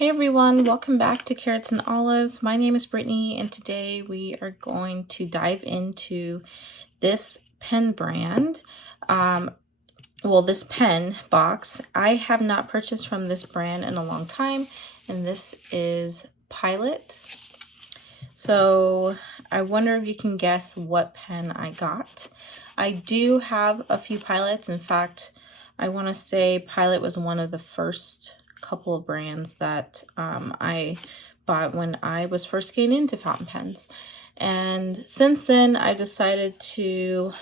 Hey everyone, welcome back to Carrots and Olives. My name is Brittany and today we are going to dive into this pen brand. This pen box. I have not purchased from this brand in a long time, and this is Pilot. So I wonder if you can guess what pen I got. I do have a few Pilots. In fact, I want to say Pilot was one of the first couple of brands that I bought when I was first getting into fountain pens. And since then, I've decided to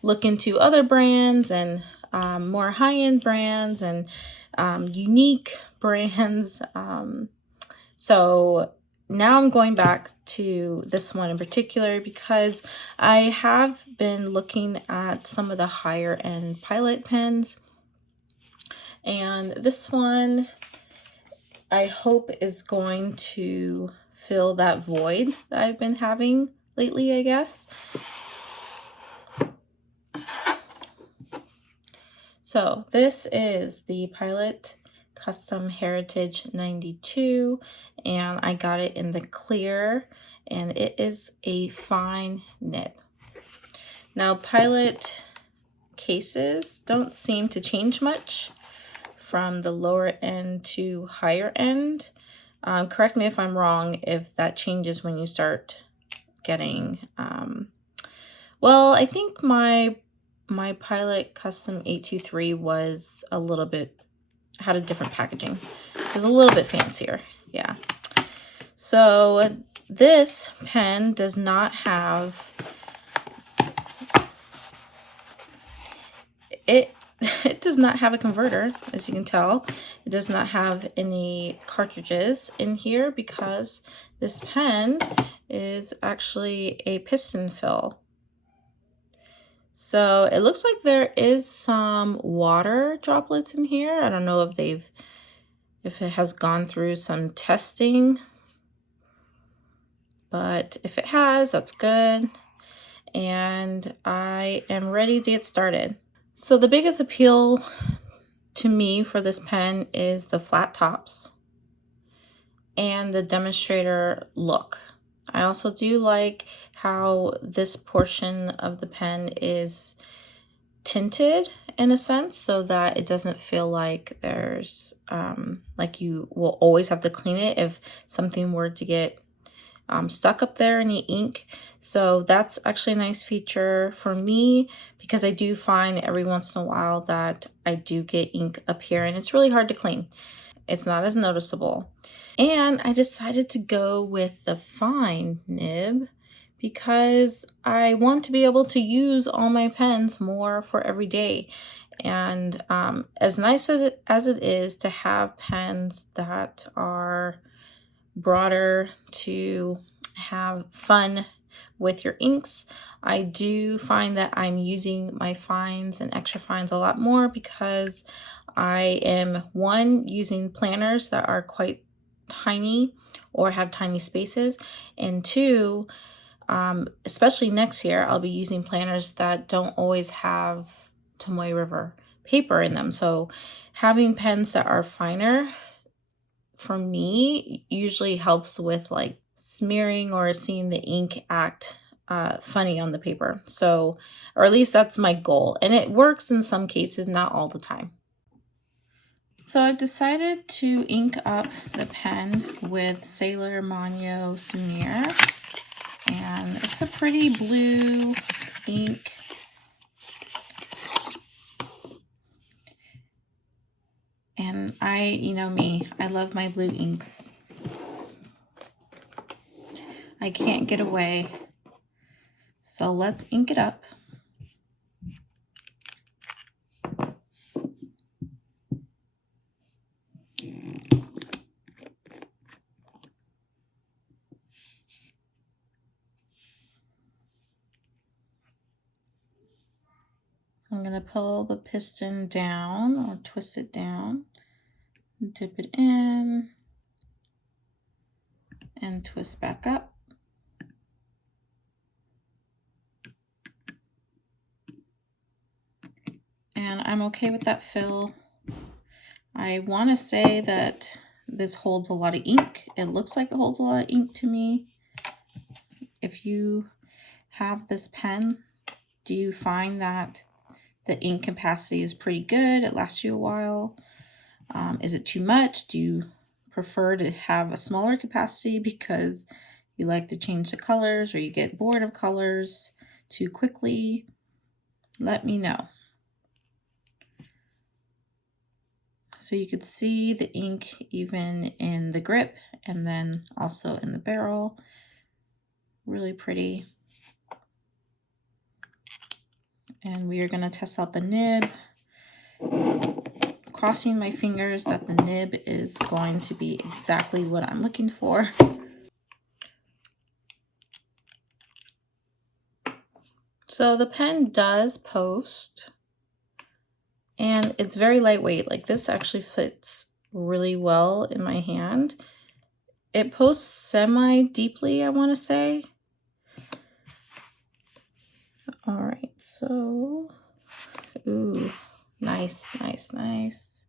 look into other brands and more high-end brands and unique brands. So now I'm going back to this one in particular because I have been looking at some of the higher end Pilot pens. And this one, I hope, is going to fill that void that I've been having lately, I guess. So this is the Pilot Custom Heritage 92, and I got it in the clear, and it is a fine nib. Now, Pilot cases don't seem to change much from the lower end to higher end. Correct me if I'm wrong if that changes when you start getting, I think my Pilot Custom 823 was a little bit, had a different packaging. It was a little bit fancier, yeah. So this pen does not have, it does not have a converter, as you can tell. It does not have any cartridges in here because this pen is actually a piston fill. So it looks like there is some water droplets in here. I don't know if it has gone through some testing, but if it has, that's good. And I am ready to get started. So the biggest appeal to me for this pen is the flat tops and the demonstrator look. I also do like how this portion of the pen is tinted in a sense so that it doesn't feel like there's like you will always have to clean it if something were to get stuck up there, any ink. So that's actually a nice feature for me because I do find every once in a while that I do get ink up here and it's really hard to clean. It's not as noticeable. And I decided to go with the fine nib because I want to be able to use all my pens more for every day. And as nice as it is to have pens that are broader to have fun with your inks, I do find that I'm using my fines and extra fines a lot more because I am, one, using planners that are quite tiny or have tiny spaces, and two, especially next year, I'll be using planners that don't always have Tomoe River paper in them. So having pens that are finer for me usually helps with like smearing or seeing the ink act funny on the paper. So, or at least that's my goal. And it works in some cases, not all the time. So I've decided to ink up the pen with Sailor Mano Souvenir. And it's a pretty blue ink. And you know me, I love my blue inks. I can't get away. So let's ink it up. I'm going to pull the piston down or twist it down, dip it in, and twist back up. And I'm okay with that fill. I want to say that this holds a lot of ink. It looks like it holds a lot of ink to me. If you have this pen, do you find that the ink capacity is pretty good? It lasts you a while. Is it too much? Do you prefer to have a smaller capacity because you like to change the colors, or you get bored of colors too quickly? Let me know. So you could see the ink even in the grip and then also in the barrel. Really pretty. And we are going to test out the nib. Crossing my fingers that the nib is going to be exactly what I'm looking for. So the pen does post, and it's very lightweight. Like, this actually fits really well in my hand. It posts semi-deeply, I want to say. All right, so, ooh, nice, nice, nice.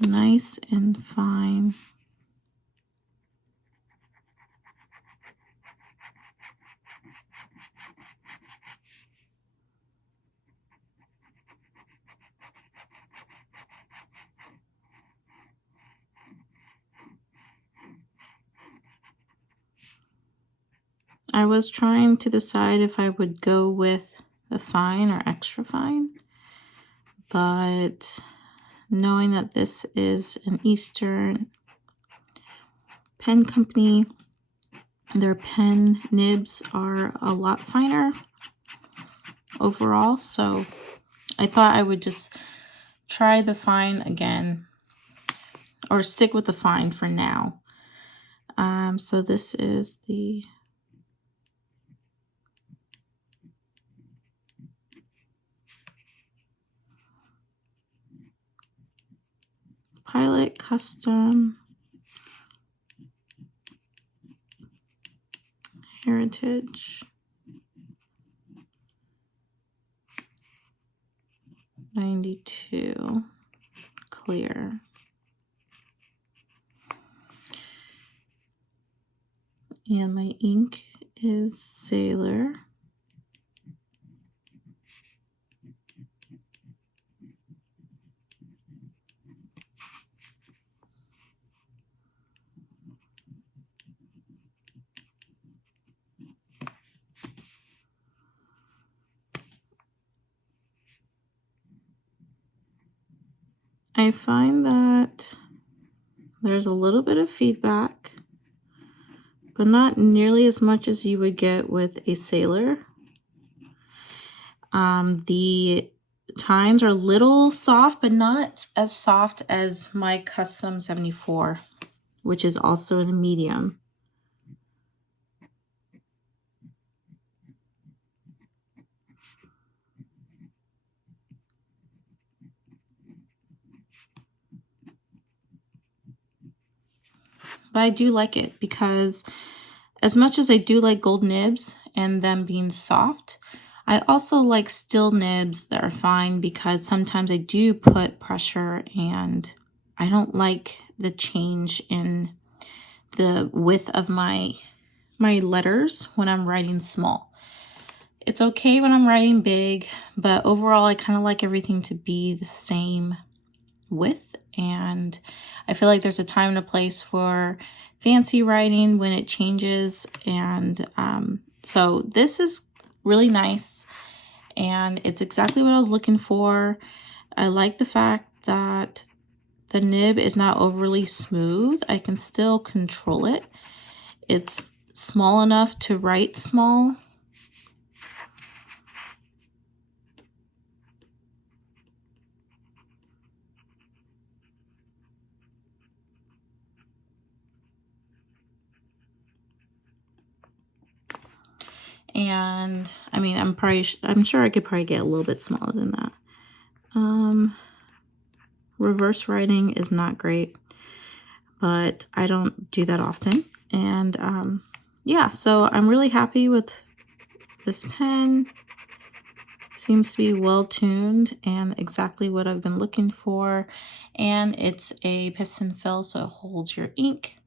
Nice and fine. I was trying to decide if I would go with the fine or extra fine, but knowing that this is an Eastern pen company, their pen nibs are a lot finer overall, so I thought I would just try the fine again, or stick with the fine for now. So this is the Pilot Custom Heritage 92 clear. And my ink is Sailor. I find that there's a little bit of feedback, but not nearly as much as you would get with a Sailor. The tines are a little soft, but not as soft as my Custom 74, which is also in a medium. But I do like it because as much as I do like gold nibs and them being soft, I also like steel nibs that are fine because sometimes I do put pressure and I don't like the change in the width of my letters when I'm writing small. It's okay when I'm writing big, but overall I kind of like everything to be the same width, and I feel like there's a time and a place for fancy writing when it changes, and so this is really nice and it's exactly what I was looking for. I like the fact that the nib is not overly smooth. I can still control it. It's small enough to write small. And I mean, I'm sure I could probably get a little bit smaller than that. Reverse writing is not great, but I don't do that often. And yeah, so I'm really happy with this pen. Seems to be well tuned and exactly what I've been looking for. And it's a piston fill, so it holds your ink.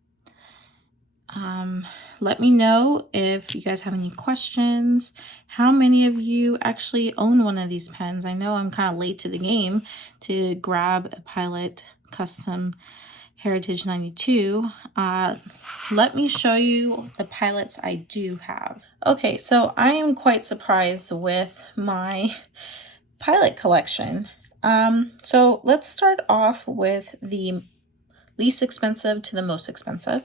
Let me know if you guys have any questions. How many of you actually own one of these pens? I know I'm kind of late to the game to grab a Pilot Custom Heritage 92. Let me show you the pilots I do have. Okay, so I am quite surprised with my Pilot collection. So let's start off with the least expensive to the most expensive.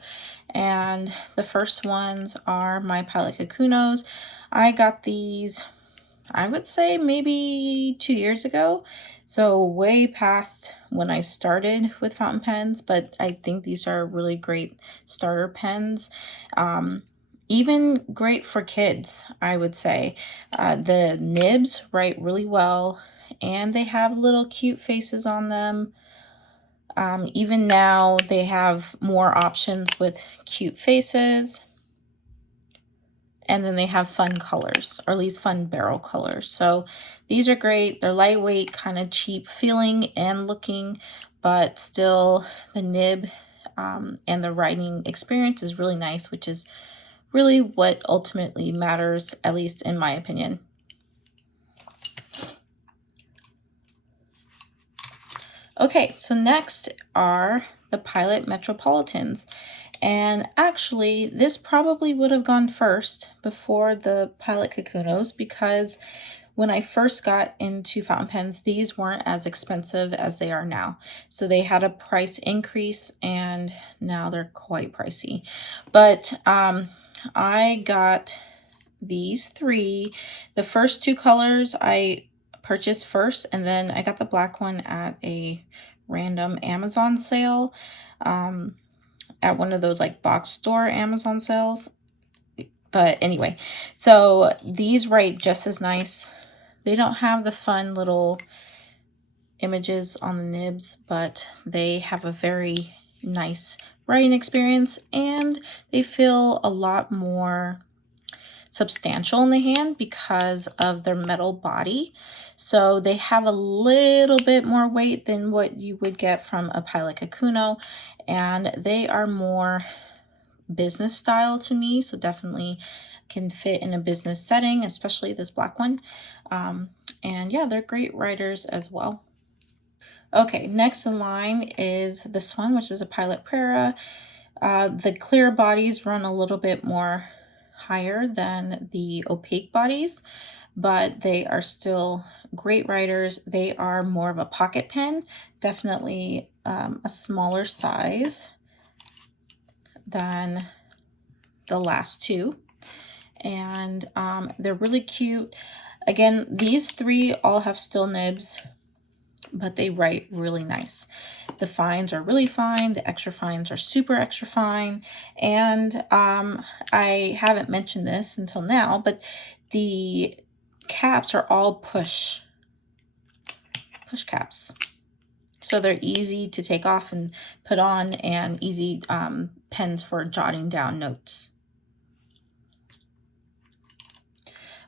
And the first ones are my Pilot Kakunos. I got these, I would say maybe 2 years ago. So way past when I started with fountain pens, but I think these are really great starter pens. Even great for kids, I would say. The nibs write really well, and they have little cute faces on them. Even now, they have more options with cute faces. And then they have fun colors, or at least fun barrel colors. So these are great. They're lightweight, kind of cheap feeling and looking, but still the nib and the writing experience is really nice, which is really what ultimately matters, at least in my opinion. Okay, so next are the Pilot Metropolitans. And actually, this probably would have gone first before the Pilot Kakunos, because when I first got into fountain pens, these weren't as expensive as they are now. So they had a price increase, and now they're quite pricey. But I got these three. The first two colors I purchased first, and then I got the black one at a random Amazon sale, at one of those like box store Amazon sales. But anyway, so these write just as nice. They don't have the fun little images on the nibs, but they have a very nice writing experience, and they feel a lot more substantial in the hand because of their metal body. So they have a little bit more weight than what you would get from a Pilot Kakuno, and they are more business style to me, so definitely can fit in a business setting, especially this black one. And yeah, they're great writers as well. Okay, next in line is this one, which is a Pilot Prera. The clear bodies run a little bit more higher than the opaque bodies, but they are still great writers. They are more of a pocket pen, definitely a smaller size than the last two. And they're really cute. Again, these three all have steel nibs, but they write really nice. The fines are really fine. The extra fines are super extra fine. And I haven't mentioned this until now, but the caps are all push caps. So they're easy to take off and put on, and easy pens for jotting down notes.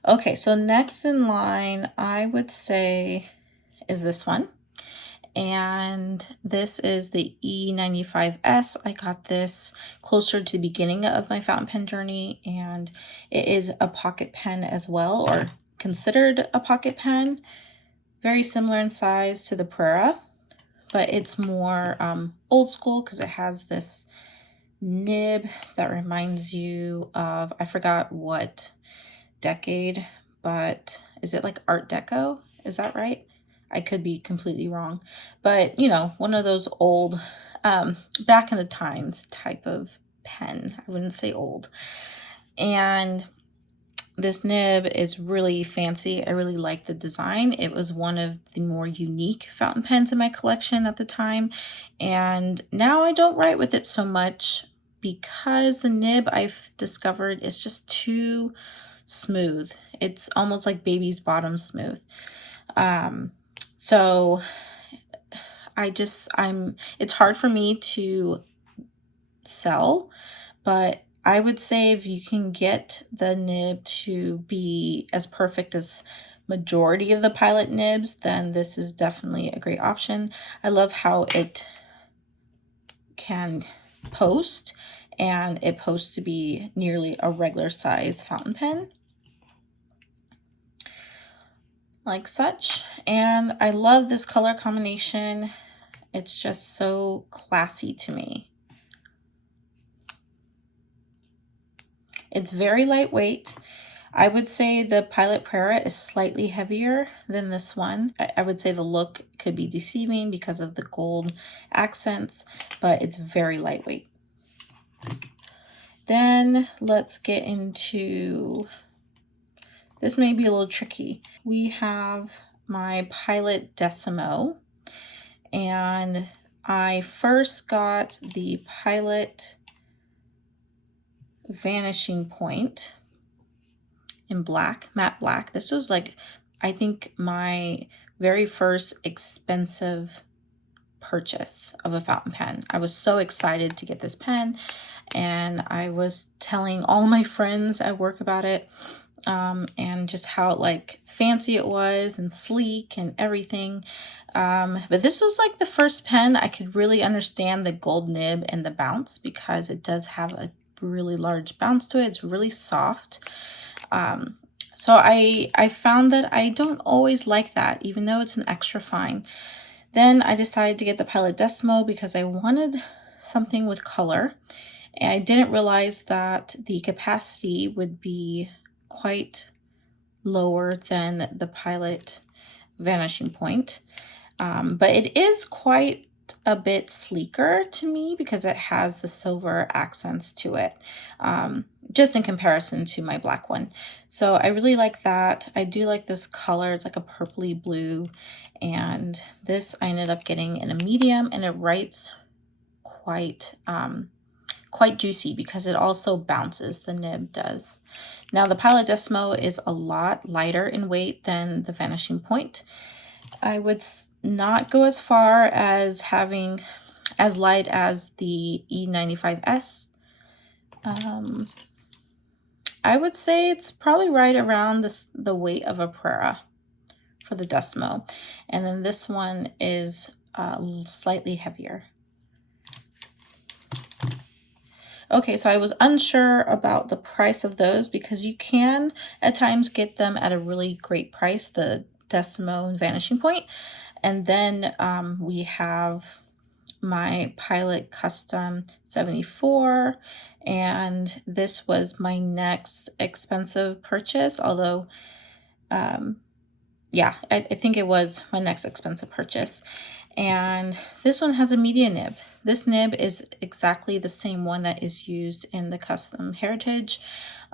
Okay, so next in line, I would say, is this one. And this is the E95S. I got this closer to the beginning of my fountain pen journey, and it is a pocket pen as well, or considered a pocket pen. Very similar in size to the Prera, but it's more old school because it has this nib that reminds you of, I forgot what decade, but is it like Art Deco? Is that right? I could be completely wrong, but you know, one of those old, back in the times type of pen. I wouldn't say old. And this nib is really fancy. I really like the design. It was one of the more unique fountain pens in my collection at the time. And now I don't write with it so much because the nib, I've discovered, is just too smooth. It's almost like baby's bottom smooth. So it's hard for me to sell, but I would say if you can get the nib to be as perfect as majority of the Pilot nibs, then this is definitely a great option. I love how it can post, and it posts to be nearly a regular size fountain pen, like such. And I love this color combination. It's just so classy to me. It's very lightweight. I would say the Pilot Prera is slightly heavier than this one. I would say the look could be deceiving because of the gold accents, but it's very lightweight. Then let's get into, this may be a little tricky. We have my Pilot Decimo, and I first got the Pilot Vanishing Point in black, matte black. This was like, I think, my very first expensive purchase of a fountain pen. I was so excited to get this pen, and I was telling all my friends at work about it, and just how like fancy it was and sleek and everything. But this was like the first pen I could really understand the gold nib and the bounce, because it does have a really large bounce to it. It's really soft. So I found that I don't always like that, even though it's an extra fine. Then I decided to get the Pilot Decimo because I wanted something with color. And I didn't realize that the capacity would be quite lower than the Pilot Vanishing Point. But it is quite a bit sleeker to me because it has the silver accents to it, just in comparison to my black one. So I really like that. I do like this color. It's like a purpley blue, and this I ended up getting in a medium, and it writes quite juicy because it also bounces, the nib does. Now the Pilot Decimo is a lot lighter in weight than the Vanishing Point. I would not go as far as having as light as the E95S. I would say it's probably right around the weight of a Prera for the Decimo. And then this one is slightly heavier. Okay, so I was unsure about the price of those because you can at times get them at a really great price, the Decimo and Vanishing Point. And then we have my Pilot Custom 74, and this was my next expensive purchase, although yeah, I think it was my next expensive purchase. And this one has a media nib. This nib is exactly the same one that is used in the Custom Heritage,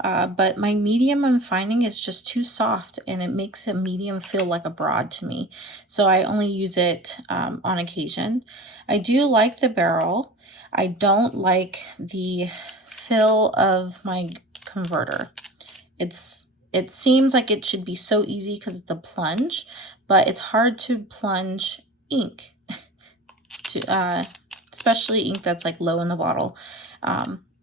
but my medium I'm finding is just too soft, and it makes a medium feel like a broad to me. So I only use it on occasion. I do like the barrel. I don't like the fill of my converter. It seems like it should be so easy because it's a plunge, but it's hard to plunge ink, especially ink that's like low in the bottle.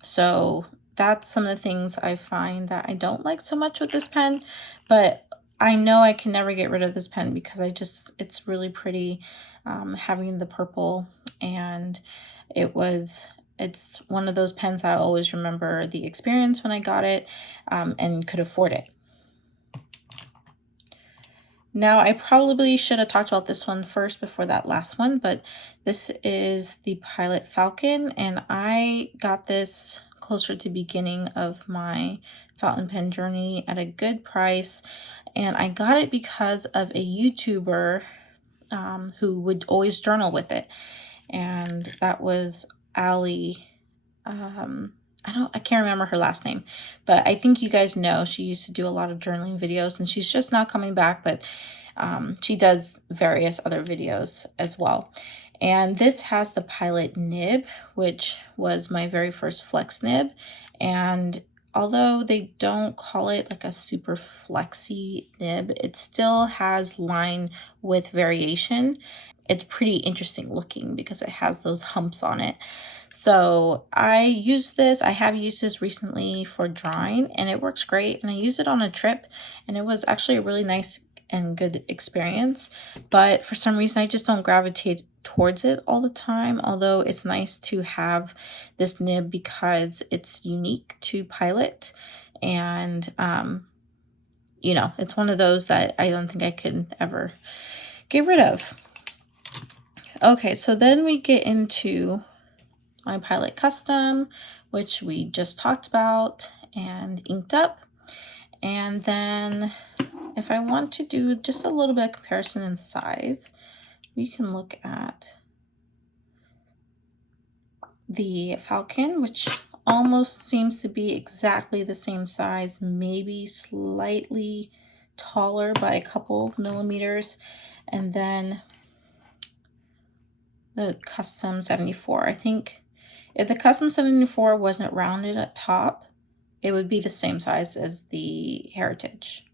So that's some of the things I find that I don't like so much with this pen, but I know I can never get rid of this pen because it's really pretty, having the purple, and it's one of those pens I always remember the experience when I got it, and could afford it. Now, I probably should have talked about this one first before that last one, but this is the Pilot Falcon, and I got this closer to beginning of my fountain pen journey at a good price, and I got it because of a YouTuber who would always journal with it, and that was Ali. I can't remember her last name, but I think you guys know she used to do a lot of journaling videos, and she's just now coming back, but she does various other videos as well. And this has the Pilot nib, which was my very first flex nib. And although they don't call it like a super flexy nib, it still has line width variation. It's pretty interesting looking because it has those humps on it. So I have used this recently for drawing, and it works great. And I used it on a trip, and it was actually a really nice and good experience, but for some reason I just don't gravitate towards it all the time, although it's nice to have this nib because it's unique to Pilot, and you know, it's one of those that I don't think I could ever get rid of. Okay, so then we get into my Pilot Custom, which we just talked about and inked up. And then if I want to do just a little bit of comparison in size, we can look at the Falcon, which almost seems to be exactly the same size, maybe slightly taller by a couple millimeters. And then the Custom 74. I think if the Custom 74 wasn't rounded at top, it would be the same size as the Heritage.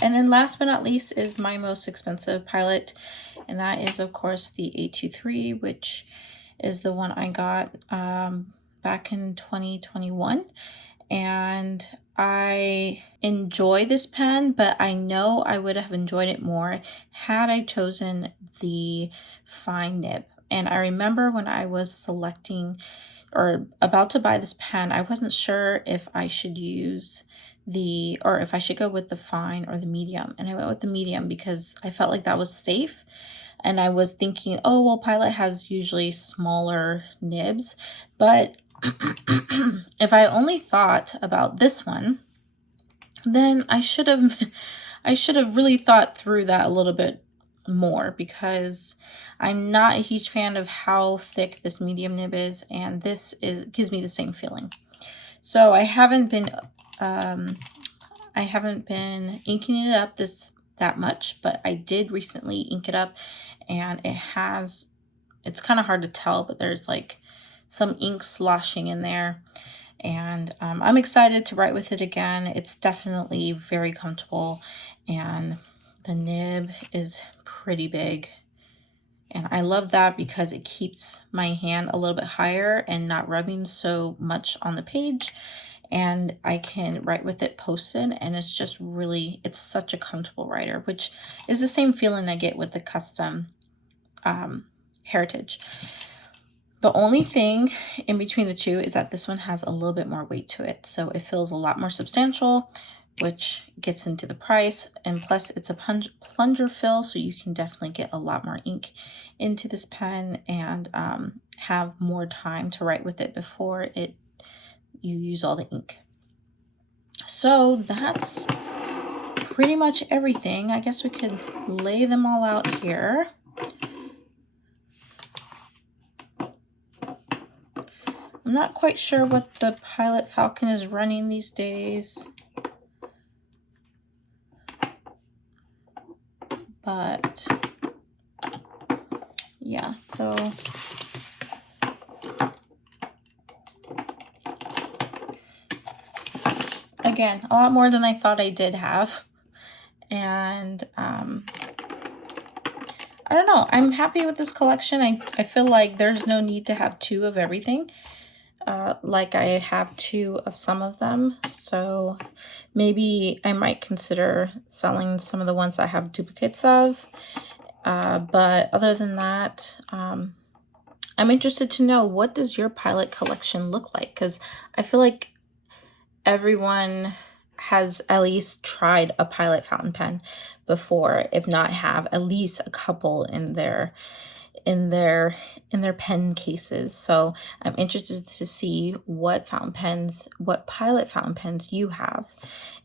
And then last but not least is my most expensive Pilot, and that is of course the 823, which is the one I got back in 2021. And I enjoy this pen, but I know I would have enjoyed it more had I chosen the fine nib. And I remember when I was selecting or about to buy this pen, I wasn't sure if I should use or if I should go with the fine or the medium. And I went with the medium because I felt like that was safe. And I was thinking, oh, well, Pilot has usually smaller nibs, but if I only thought about this one, then I should have really thought through that a little bit more, because I'm not a huge fan of how thick this medium nib is, and this gives me the same feeling. So I haven't been inking it up that much, but I did recently ink it up, and it's kind of hard to tell, but there's like some ink sloshing in there. And I'm excited to write with it again. It's definitely very comfortable, and the nib is pretty big. And I love that because it keeps my hand a little bit higher and not rubbing so much on the page. And I can write with it posted, and it's just really, it's such a comfortable writer, which is the same feeling I get with the Custom Heritage. The only thing in between the two is that this one has a little bit more weight to it. So it feels a lot more substantial, which gets into the price. And plus it's a plunger fill, so you can definitely get a lot more ink into this pen and have more time to write with it before you use all the ink. So that's pretty much everything. I guess we could lay them all out here. I'm not quite sure what the Pilot Falcon is running these days, but yeah, so again, a lot more than I thought I did have. And I don't know, I'm happy with this collection. I feel like there's no need to have two of everything. Like I have two of some of them, so maybe I might consider selling some of the ones I have duplicates of, but other than that, I'm interested to know, what does your Pilot collection look like? Because I feel like everyone has at least tried a Pilot fountain pen before, if not have at least a couple in their pen cases. So I'm interested to see what Pilot fountain pens you have.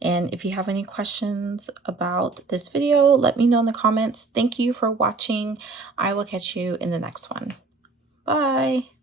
And if you have any questions about this video, let me know in the comments. Thank you for watching. I will catch you in the next one. Bye.